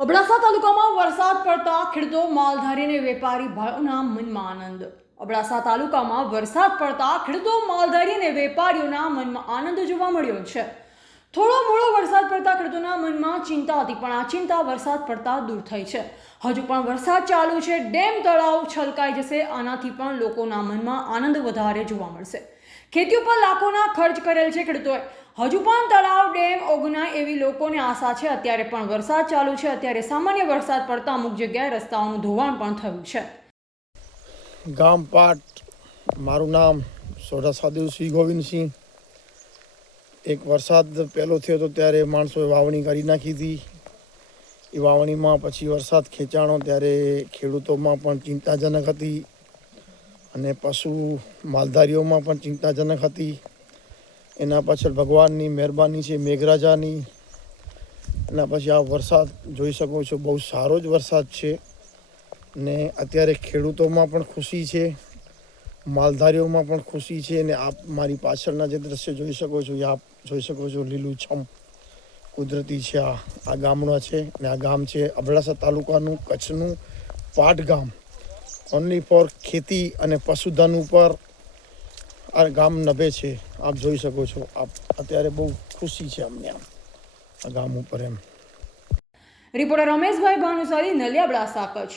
અબડાસા તાલુકામાં વરસાદ પડતા ખેડૂતો માલધારી અને વેપારી ભાઈઓના મનમાં આનંદ. અબડાસા તાલુકામાં વરસાદ પડતા ખેડૂતો માલધારી અને વેપારીઓના મનમાં આનંદ જોવા મળ્યો છે. થોડો મોડો વરસાદ પડતા ખેડૂતોના મનમાં ચિંતા હતી, પણ આ ચિંતા વરસાદ પડતા દૂર થઈ છે. હજુ પણ વરસાદ ચાલુ છે, ડેમ તળાવ છલકાઈ જશે, આનાથી પણ લોકોના મનમાં આનંદ વધારે જોવા મળશે. ખેતી ઉપર લાખોના ખર્ચ કરેલ છે ખેડૂતોએ. હજુ પણ તળાવ ડેમ ઓગના એવી લોકોને આશા છે. અત્યારે પણ વરસાદ ચાલુ છે. અત્યારે સામાન્ય વરસાદ પડતા અમુક જગ્યાએ રસ્તાઓનું ધોવાણ પણ થયું છે. ગામ પાટ. મારું નામ સોઢા સાદેવ સિંહ ગોવિંદસિંહ. એક વરસાદ પહેલો થયો હતો ત્યારે માણસોએ વાવણી કરી નાખી હતી. એ વાવણીમાં પછી વરસાદ ખેંચાણો, ત્યારે ખેડૂતોમાં પણ ચિંતાજનક હતી અને પશુ માલધારીઓમાં પણ ચિંતાજનક હતી. એના પાછળ ભગવાનની મહેરબાની છે, મેઘરાજાની. એના પછી આ વરસાદ જોઈ શકો છો, બહુ સારો જ વરસાદ છે. ને અત્યારે ખેડૂતોમાં પણ ખુશી છે, માલધારીઓમાં પણ ખુશી છે, ને આપ મારી પાછળના જે દ્રશ્ય જોઈ શકો છો, એ આપ જોઈ શકો છો, લીલુંછમ કુદરતી છે આ આ ગામડો છે, ને આ ગામ છે અબડાસા તાલુકાનું કચ્છનું પાટ ગામ ઓનલી ફોર ખેતી અને પશુધન ઉપર આ ગામ નભે છે, આપ જોઈ શકો છો. આપ અત્યારે બહુ ખુશી છે અમને આમ, આ ગામ ઉપર એમ. રિપોર્ટર રમેશભાઈ ભાનુશાલી, નલિયા સાકચ.